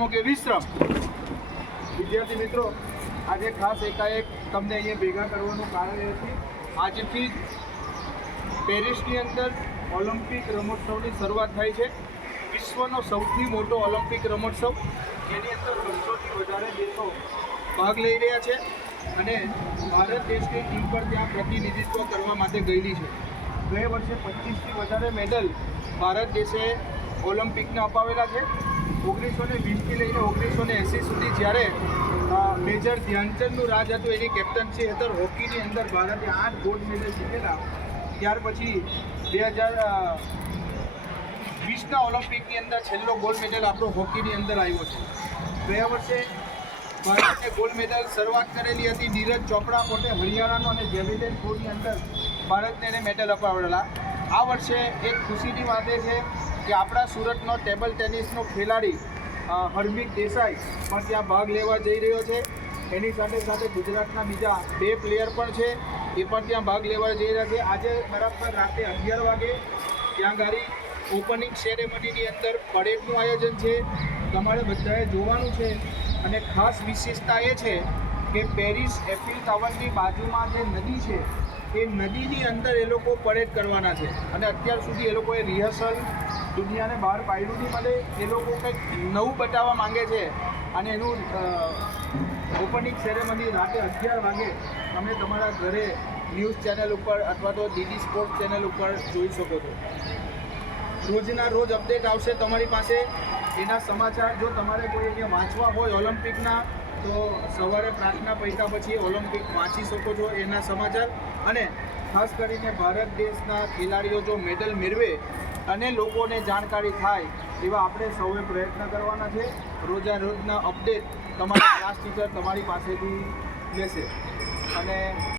વિશ્રમો કે વિશ્રમ. વિદ્યાર્થી મિત્રો, આજે ખાસ એકાએક તમને અહીંયા ભેગા કરવાનું કારણ એ છે આજથી જ પેરિસની અંદર ઓલિમ્પિક રમોત્સવની શરૂઆત થાય છે. વિશ્વનો સૌથી મોટો ઓલિમ્પિક રમોત્સવ, જેની અંદર 200થી વધારે દેશો ભાગ લઈ રહ્યા છે અને ભારત દેશની ટીમ પર ત્યાં પ્રતિનિધિત્વ કરવા માટે ગયેલી છે. ગયા વર્ષે 25થી વધારે મેડલ ભારત દેશે ઓલિમ્પિકને અપાવેલા છે. 1920થી લઈને 1980 સુધી જ્યારે મેજર ધ્યાનચંદનું રાજ હતું, એની કેપ્ટનશી હેઠળ હોકીની અંદર ભારતે 8 ગોલ્ડ મેડલ જીતેલા. ત્યાર પછી 2020ના ઓલિમ્પિકની અંદર છેલ્લો ગોલ્ડ મેડલ આપણો હોકીની અંદર આવ્યો છે. ગયા વર્ષે ભારતે ગોલ્ડ મેડલ શરૂઆત કરેલી હતી નીરજ ચોપડા પોતે હરિયાણાનો, અને જેવેલિન થ્રોની અંદર ભારતને એને મેડલ અપાવેલા. આ વર્ષે એક ખુશીની વાત એ છે કે આપણા સુરતનો ટેબલ ટેનિસનો ખેલાડી હરમિત દેસાઈ પણ ત્યાં ભાગ લેવા જઈ રહ્યો છે. એની સાથે સાથે ગુજરાતના બીજા 2 પ્લેયર પણ છે, એ પણ ત્યાં ભાગ લેવા જઈ રહ્યા છે. આજે બરાબર રાતે 11 વાગે ત્યાં ગાડી ઓપનિંગ સેરેમનીની અંદર પરેડનું આયોજન છે. તમારે બધાએ જોવાનું છે. અને ખાસ વિશેષતા એ છે કે પેરિસ એફિલ ટાવરની બાજુમાં જે નદી છે, એ નદીની અંદર એ લોકો પરેડ કરવાના છે. અને અત્યાર સુધી એ લોકોએ રિહર્સલ દુનિયાને બહાર પાડ્યું નહીં મળે. એ લોકો કંઈક નવું બતાવવા માંગે છે અને એનું ઓપનિંગ સેરેમની રાતે 11 વાગે તમે તમારા ઘરે ન્યૂઝ ચેનલ ઉપર અથવા તો ડીડી સ્પોર્ટ્સ ચેનલ ઉપર જોઈ શકો છો. રોજના રોજ અપડેટ આવશે તમારી પાસે એના સમાચાર. જો તમારે કોઈ અહીંયા વાંચવા હોય ઓલિમ્પિકના, તો સવારે પ્રાર્થના પૈસા પછી ઓલિમ્પિક વાંચી શકો છો એના સમાચાર. અને ખાસ કરીને ભારત દેશના ખેલાડીઓ જો મેડલ મેળવે અને લોકોને જાણકારી થાય એવા આપણે સૌએ પ્રયત્ન કરવાના છે. રોજના અપડેટ તમારા ક્લાસ ટીચર તમારી પાસેથી લેશે. અને